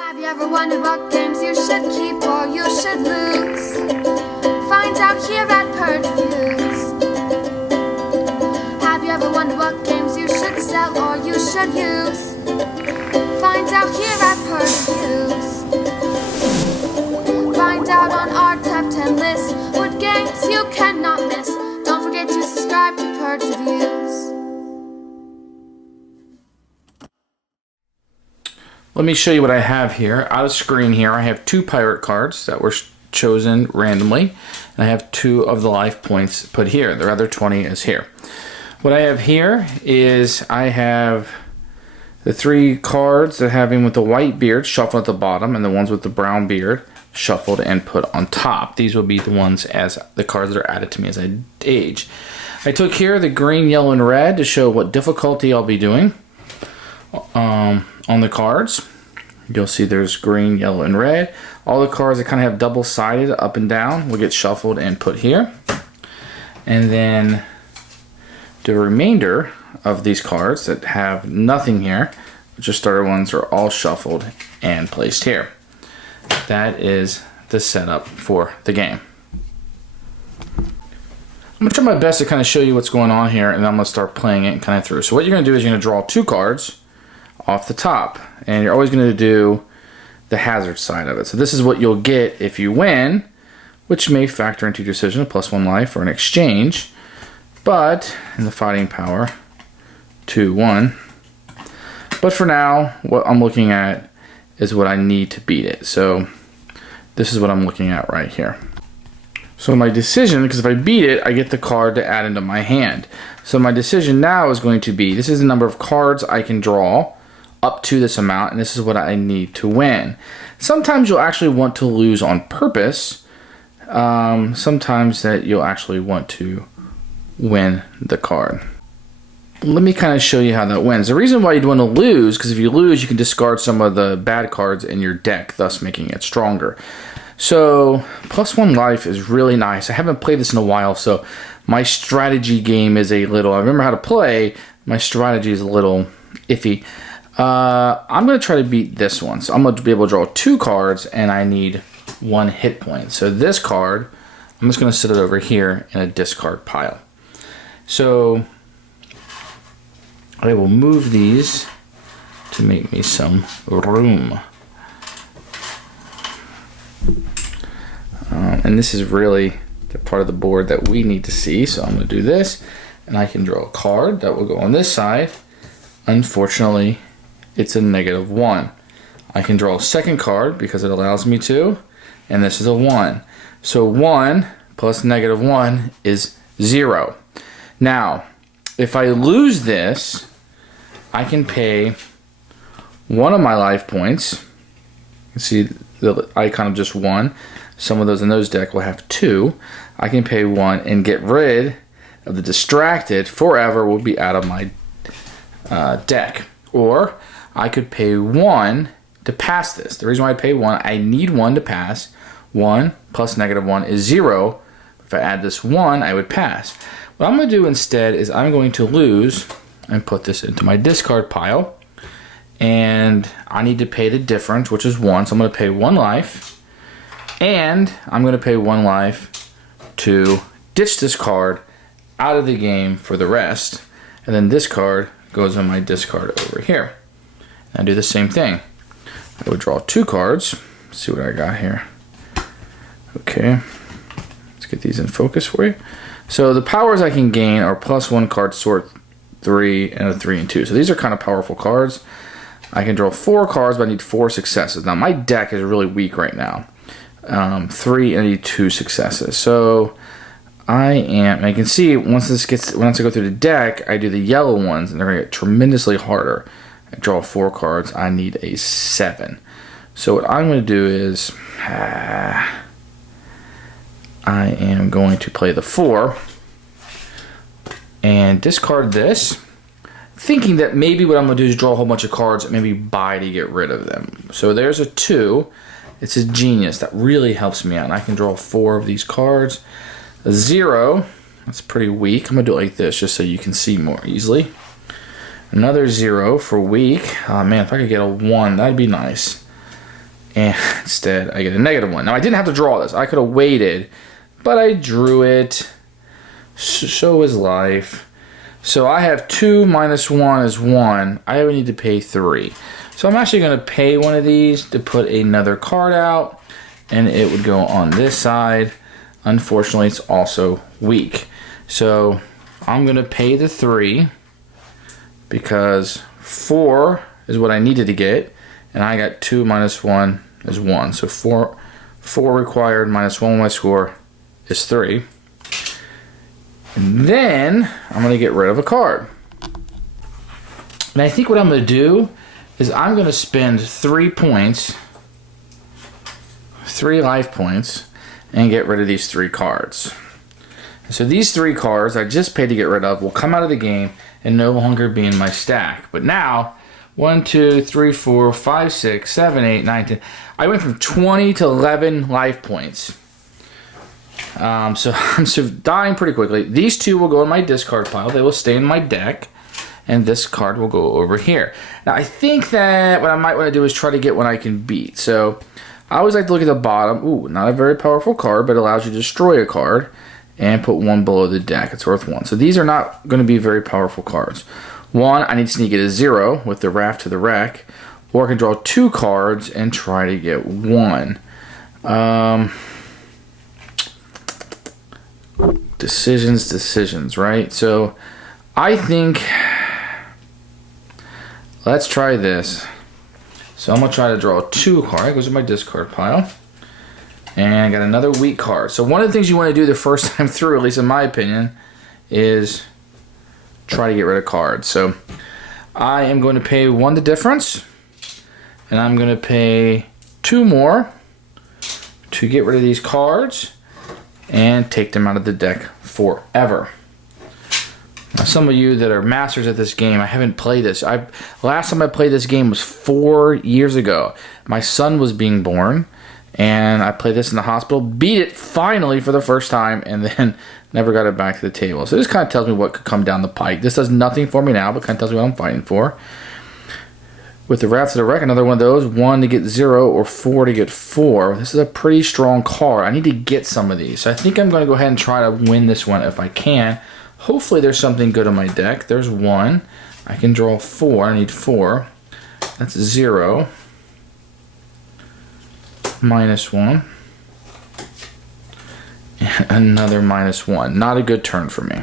Have you ever wondered what games you should keep or you should lose? Find out here at Purge Reviews. Have you ever wondered what games you should sell or you should use? Find out here at Purge Reviews. Find out on our top 10 list what games you cannot miss. Don't forget to subscribe to Purge Reviews. Let me show you what I have here. Out of screen here, I have 2 pirate cards that were chosen randomly. And I have 2 of the life points put here. The other 20 is here. What I have here is I have the 3 cards that have him with the white beard shuffled at the bottom, and the ones with the brown beard shuffled and put on top. These will be the ones as the cards that are added to me as I age. I took here the green, yellow, and red to show what difficulty I'll be doing. On the cards, you'll see there's green, yellow, and red. All the cards that kind of have double-sided up and down will get shuffled and put here. And then the remainder of these cards that have nothing here, which are starter ones, are all shuffled and placed here. That is the setup for the game. I'm going to try my best to kind of show you what's going on here, and then I'm going to start playing it kind of through. So what you're going to do is you're going to draw 2 cards off the top, and you're always going to do the hazard side of it. So this is what you'll get if you win, which may factor into your decision, a +1 life or an exchange. But in the fighting power, 2-1. But for now, what I'm looking at is what I need to beat it. So this is what I'm looking at right here. So my decision, because if I beat it, I get the card to add into my hand. So my decision now is going to be, this is the number of cards I can draw up to this amount, and this is what I need to win. Sometimes you'll actually want to lose on purpose. Sometimes that you'll actually want to win the card. Let me kind of show you how that wins. The reason why you'd want to lose, because if you lose, you can discard some of the bad cards in your deck, thus making it stronger. So +1 life is really nice. I haven't played this in a while, so my strategy game is a little, I remember how to play, my strategy is a little iffy. I'm going to try to beat this one. So I'm going to be able to draw 2 cards, and I need 1 hit point. So this card, I'm just going to set it over here in a discard pile. So I will move these to make me some room. And this is really the part of the board that we need to see. So I'm going to do this, and I can draw a card that will go on this side. Unfortunately, it's a -1. I can draw a second card because it allows me to, and this is a 1. So 1 plus -1 is 0. Now, if I lose this, I can pay 1 of my life points. You can see the icon of just 1. Some of those in those deck will have 2. I can pay 1 and get rid of the distracted forever, will be out of my deck. Or I could pay 1 to pass this. The reason why I pay 1, I need 1 to pass. 1 plus -1 is 0. If I add this 1, I would pass. What I'm going to do instead is I'm going to lose and put this into my discard pile. And I need to pay the difference, which is 1. So I'm going to pay 1 life. And I'm going to pay 1 life to ditch this card out of the game for the rest. And then this card goes on my discard over here. And I do the same thing. I would draw 2 cards. Let's see what I got here. Okay. Let's get these in focus for you. So the powers I can gain are +1 card sort 3 and a 3 and 2. So these are kind of powerful cards. I can draw 4 cards, but I need 4 successes. Now my deck is really weak right now. 3 and I need 2 successes. So I can see once I go through the deck, I do the yellow ones, and they're going to get tremendously harder. I draw 4 cards. I need a 7. So what I'm going to do is I am going to play the 4 and discard this, thinking that maybe what I'm going to do is draw a whole bunch of cards and maybe buy to get rid of them. So there's a 2. It's a genius. That really helps me out. And I can draw 4 of these cards. A 0. That's pretty weak. I'm going to do it like this just so you can see more easily. Another 0 for weak. Oh man, if I could get a 1, that'd be nice. And instead, I get a -1. Now, I didn't have to draw this. I could have waited, but I drew it. So is life. So I have 2 minus 1 is 1. I would need to pay 3. So I'm actually going to pay one of these to put another card out, and it would go on this side. Unfortunately, it's also weak. So I'm going to pay the 3 because 4 is what I needed to get, and I got 2 minus 1 is 1. So 4 required minus 1 my score is 3. And then I'm going to get rid of a card. And I think what I'm going to do is I'm going to spend 3 points, 3 life points, and get rid of these 3 cards. So these 3 cards I just paid to get rid of will come out of the game and no longer be in my stack. But now, 1, 2, 3, 4, 5, 6, 7, 8, 9, 10. I went from 20 to 11 life points. So I'm dying pretty quickly. These 2 will go in my discard pile. They will stay in my deck. And this card will go over here. Now, I think that what I might want to do is try to get one I can beat. So I always like to look at the bottom. Ooh, not a very powerful card, but it allows you to destroy a card and put 1 below the deck. It's worth 1. So these are not going to be very powerful cards. 1, I need to sneak it a 0 with the Raft to the Wreck. Or I can draw 2 cards and try to get 1. Decisions, right? So I think, let's try this. So I'm going to try to draw 2 cards. It goes in my discard pile. And I got another weak card. So one of the things you want to do the first time through, at least in my opinion, is try to get rid of cards. So I am going to pay 1 the difference. And I'm going to pay 2 more to get rid of these cards and take them out of the deck forever. Now, some of you that are masters at this game, I haven't played this. Last time I played this game was 4 years ago. My son was being born, and I played this in the hospital, beat it finally for the first time, and then never got it back to the table. So this kind of tells me what could come down the pike. This does nothing for me now, but kind of tells me what I'm fighting for. With the Wrath of the Wreck, another one of those. 1 to get 0 or 4 to get 4. This is a pretty strong card. I need to get some of these. So I think I'm going to go ahead and try to win this one if I can. Hopefully there's something good on my deck. There's 1. I can draw 4. I need 4. That's 0. Minus 1. And another minus 1. Not a good turn for me.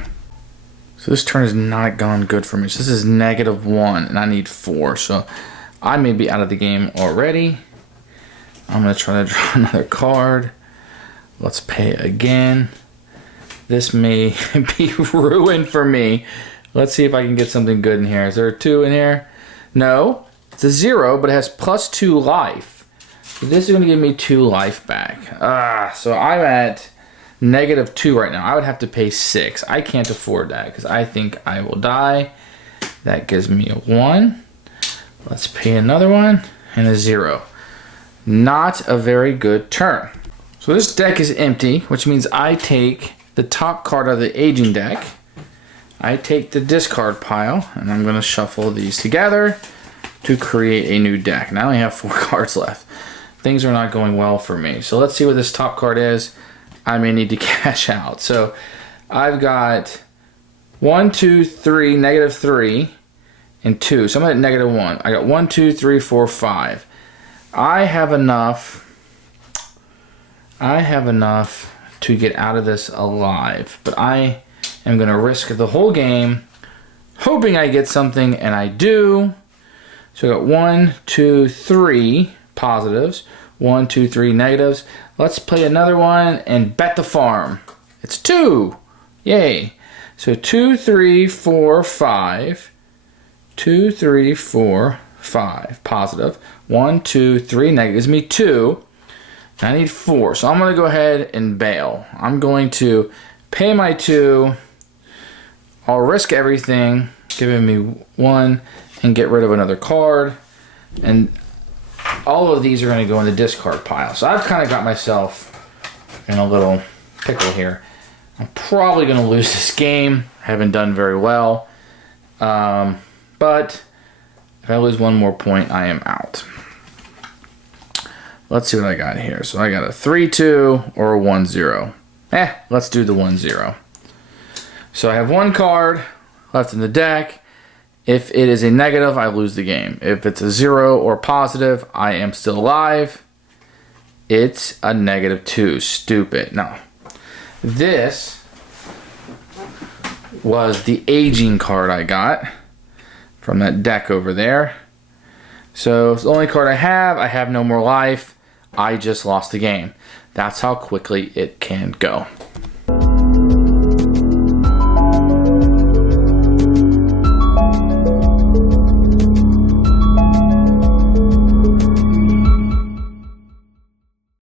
So this turn has not gone good for me. So this is -1, and I need 4. So I may be out of the game already. I'm going to try to draw another card. Let's pay again. This may be ruined for me. Let's see if I can get something good in here. Is there a 2 in here? No. It's a 0, but it has +2 life. So this is going to give me 2 life back. So I'm at -2 right now. I would have to pay 6. I can't afford that because I think I will die. That gives me a 1. Let's pay another one and a 0. Not a very good turn. So this deck is empty, which means I take the top card of the aging deck. I take the discard pile, and I'm going to shuffle these together to create a new deck. Now I only have 4 cards left. Things are not going well for me. So let's see what this top card is. I may need to cash out. So I've got 1, 2, 3, -3, and 2. So I'm at -1. I got 1, 2, 3, 4, 5. I have enough to get out of this alive. But I am going to risk the whole game, hoping I get something, and I do. So I got 1, 2, 3 positives. 1, 2, 3 negatives. Let's play another one and bet the farm. It's 2. Yay. So 2, 3, 4, 5. 2, 3, 4, 5. Positive. 1, 2, 3 negative. Gives me 2. I need 4. So I'm going to go ahead and bail. I'm going to pay my 2. I'll risk everything, giving me 1, and get rid of another card. And all of these are going to go in the discard pile. So I've kind of got myself in a little pickle here. I'm probably going to lose this game. I haven't done very well. But if I lose one more point, I am out. Let's see what I got here. So I got a 3-2 or a 1-0. Let's do the 1-0. So I have one card left in the deck. If it is a negative, I lose the game. If it's a 0 or positive, I am still alive. It's a -2. Stupid. No. This was the aging card I got from that deck over there. So it's the only card I have. I have no more life. I just lost the game. That's how quickly it can go.